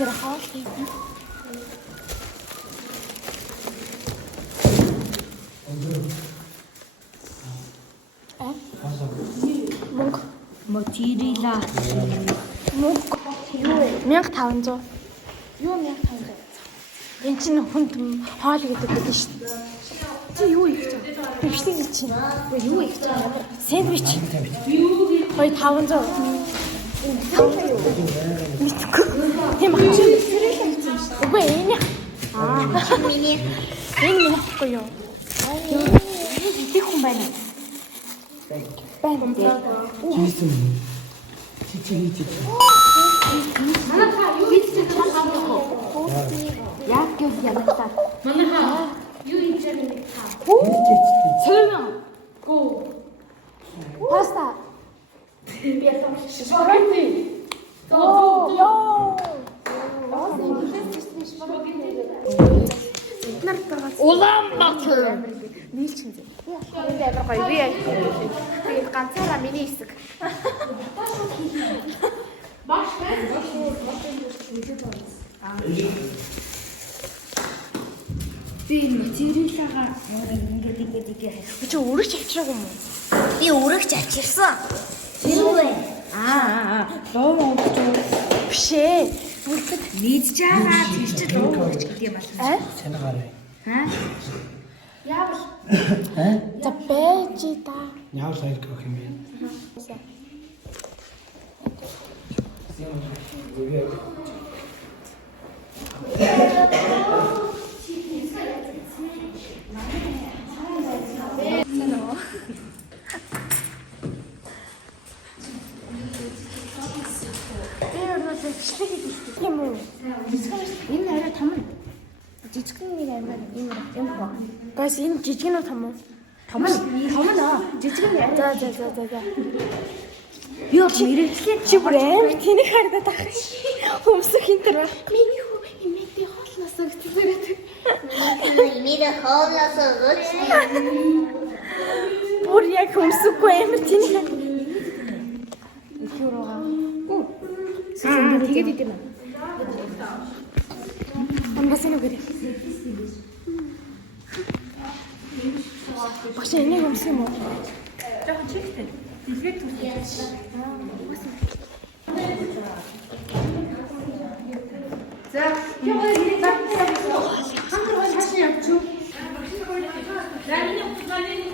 Нэр хаал. Мөнгө. Мотирила. Мөнгө. Юу вэ? 1500. Юу 1500? Энд чинь хүнд хоол гэдэг байдаг шүү дээ. Чи юу их ч юм? Бившлиг чинь. Юу их ч юм? Сэндвич. Хой 500. Мэдгүй. Тийм аа. Үгүй энэ. Миний. Энэ минь хэвгүй юу? Их хүн байна. Байна. Чийсэн. Чичи. Манайха юу хийчих чадахгүй. Яг гэв янагтаа. Манайха юу хийж байгаа нэг та. Цэвэн. Го. Паста. Би ятам шпагетти. Улаанбаатар. Нийлчин зэ. Энэ амар гоё. Би ганцаараа миний хэсэг. Баш. Би материалаа ингээд Чи өргөж авчираагүй юм уу? би өргөж ачирсан. Юу вэ? Лоо өнгөж биш ээ. Бүрдэд нийдж байгаа тэр чинь луу өргөж гэдэг юм байна. Санаагаар. Яавал За бэж та. Яавал хоёр гэх юм бэ? Юм уу? энэ арай том нь. Жижигхэн нэг амар юм хоо. Гайс энэ жижиг нь том уу? Том нь жижиг нь. За. Би бол мэрэгчлээ Чи бүр амар тэнийг харагдаад ах. Хөмсөх хинтер ба. миний хүү имэдийн хоолноос өгдөг. Миний хоолноос өгдөг. Бүр яг хөмсөхгүй амар тэнийг. Тэгээд идэм юм. Амгас нэг гэрээ. Багш энийг өмсөх юм уу? Жаахан чигтэй. Дефект үү? За, яагаад нэг хангар хашаа явчих. За, миний утгааны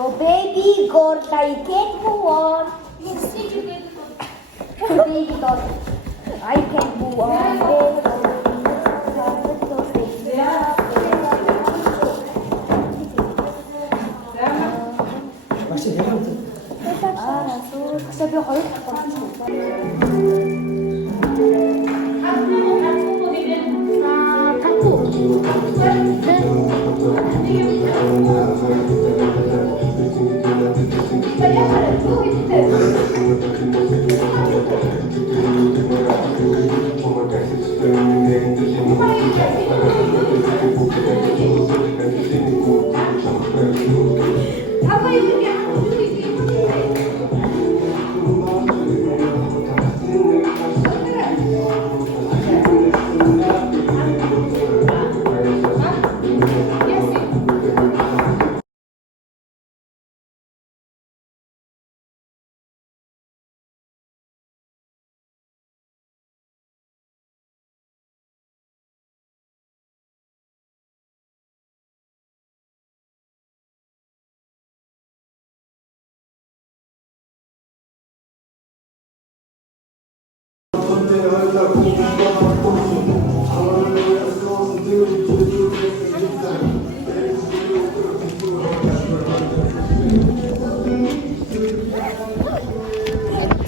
Oh baby girl, I can't move on. Baby girl, I can't move on. Багш яг Kasi bi хоёр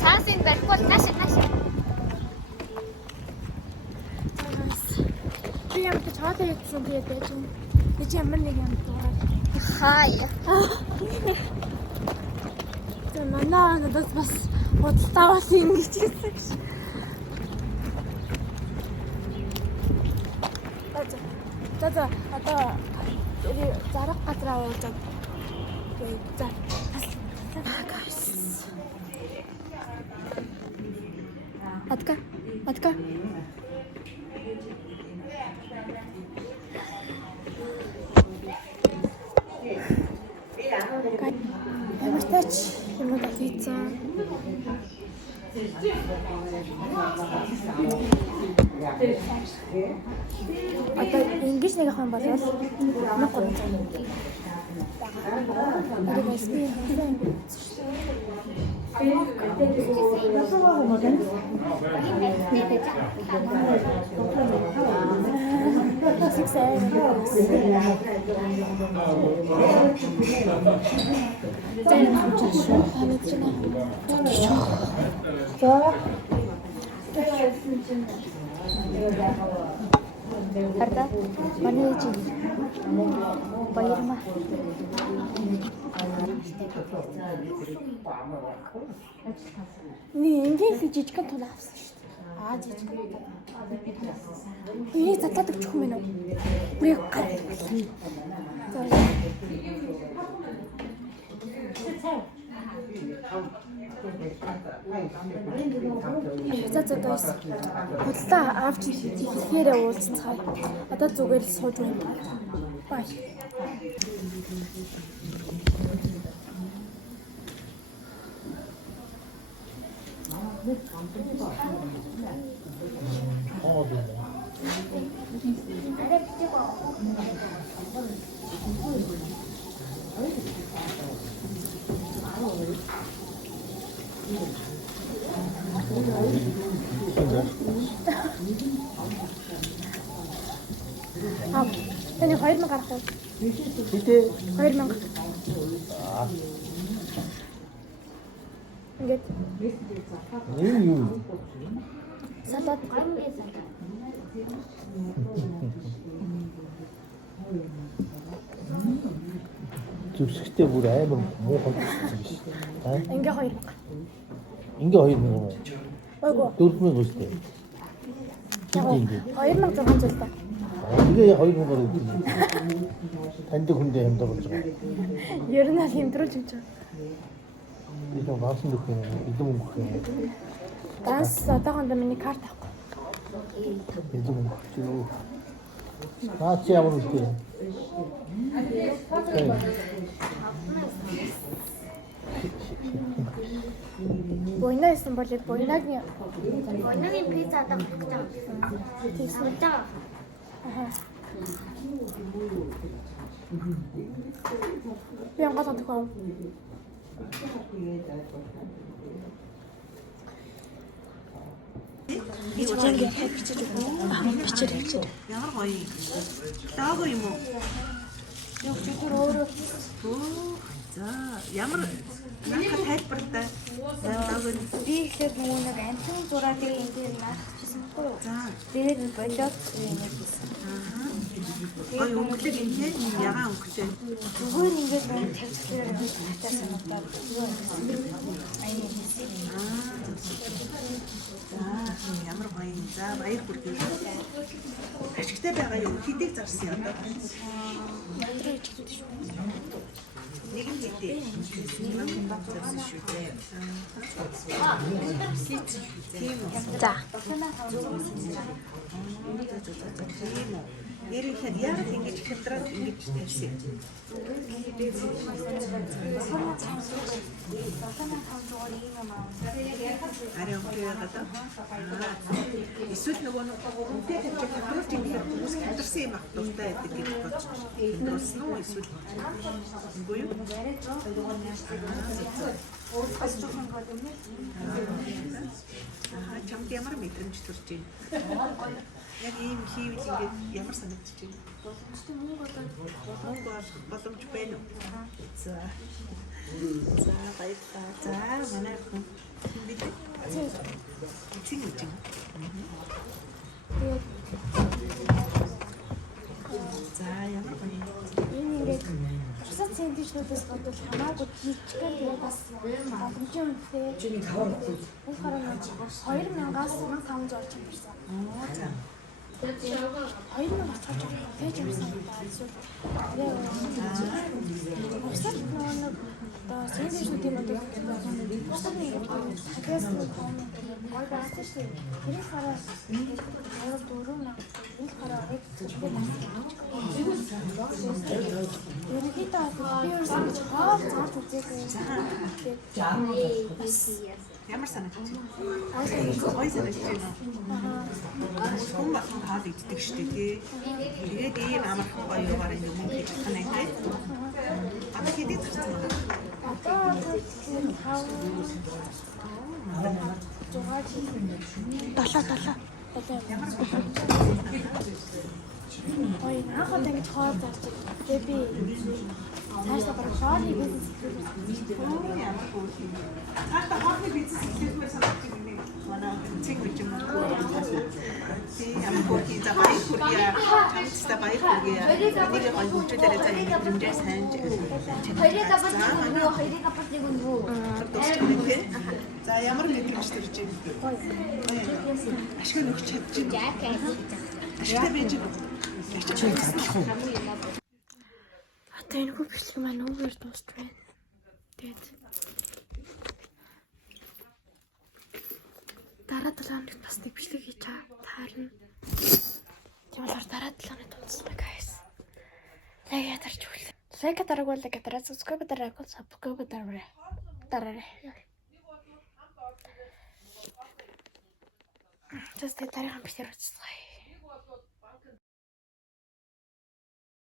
Цаасын барихгүй нааш. би ямар ч чамаатай ятсан тэгээд байж юм. Би ч ямар нэг юм дуурай. Хаяа. За манай надад бас худалдаа бас ингэж хэлсэн ш. За одоо зарах газраа уулзаад за Атка. Ямар тач юм уу хийцэн. Одоо ингэж нэг хан болвол 1300. Одоо бас би Харда манай чи баярма Нэг жижигхэн тул авсан шүү дээ. Жижиг. Би задлаад өгчих юм байна уу? Би гад. За дойс. Худлаа авч ихээр уулзцаа. Одоо зүгээр л сууж байна. Бай. Тэний 2000 гарах уу? Хитээ 2000. Ингээд юу? салат Зүсгтэй бүр амар муу хонцсон биш. ингээ 2000. Ингээ 2000 байна. Ойгоо. 4000 өстэй. Яг 2600 зүйл та. Ингээ 2000-аар өгдөг. Танд хүндээ хямдаа болж байгаа. Ер нь аль хэмдрүүлж өгч байгаа. Би нэг баасан дөх юм, эдэн мөнгөх юм. Данс одоохондоо миний карт авах. Эдэн мөнгөх чи юу? Наач ямар үгүй. Буйнаас бол буйнагийн приз одоо гарч байгаа. Тиймээ. Би ангал тохоо. Бичээр. Ямар гоё юм. Лого юм уу? Яг чөтөр өөрөө. За ямар надад тайлбартай заавал Би ихлээр нөгөө нэг амтны зураагийн энэ дээр наахчихсан байхгүй юу? за Тэгээд болоод юм хийсэн. гой өнгөлөг юм ягаан өнгөтэй. Зүгээр ингээд нөгөө тавьчихлаар хатаа санагдаад юу аяа хийсэн. За ямар гоё. За баяр хүргэе. Ашигтай байгаа юу? Хэдийг зарсан юм одоо? Нэг нь хэдий. Зарсан шүү дээ. Тийм үү. За. Тийм үү. Ярихад яг ингэж хямдраад ингэж тавьсан. Арай өнгөйгээд эсвэл нөгөө үнтэй тавьж хадгалж ингэж хүмүүс хямдарсан юм ах дуртай байдаг гэж бодож хямдруулсан уу эсвэл үгүй юу? Чамд ямар мэдрэмж төрж байна? Яг ийм хийвэл ингээд ямар санагдаж байна? Мөнгө боломж байна уу? За. За баярлалаа. За манай хүн бид эцэг гэж. За ямар гоё. Энэ ингээд тусад центичнүүдээс бодвол хамаагүй жижигхэн тэгээд бас боломжтой үнэтэй. Чиний тавар. Энэ хараа 2000-аас 1500 орчим ирсэн. За. 2000 очиж тэгж ирсэн байна. Эсвэл усад нэг одоо центичнүүдийн бодлого усад нэг хагас нэг гой байсан шүү дээ. Тэр хараа 4 энэ хараа ерөнхийдөө би ерөөсөө хоол цааш үзээгүй. Ямар санагдаж байна? Гоё санагдаж байна. Хүн бахан хаал иддэг шүү дээ. Тэгээд ийм амархан гоё юугаар ингэ мөнгө хийж чадах нь тийм. Одоо хэдий зарсан байна? Одоо Долоо. ой наахад ингэж хоол зарч. Тэгээ би цаашдаа бараг хоолны бизнес хийх. Ямар гоё юм. Цаашдаа хоолны бизнес хийхээс санагдаж байна. Манай цэг гэж юм уу? Тийм ямар гоё за баяр хүргэе. Хамтдаа баяр хүргэе. Энийг гоё хөгжүүлээрэй за энэ хэмжээ сайн. За ямар мэдрэмж төрж байна? Ашиг өгч чадчих. Ашигтай байж Одоо энэ бүх бичлэг маань өвөр дуусч байна. Тэгээд дараа 7 хоногт бас нэг бичлэг хийж таарна. Тийм болохоор дараа 7 хоногт дуусна guys. Лайк ядарч үл. Лайк дараагүй лайк дараа subscribe дараагүй subscribe дараа. Just дараагийн бичлэг үзье.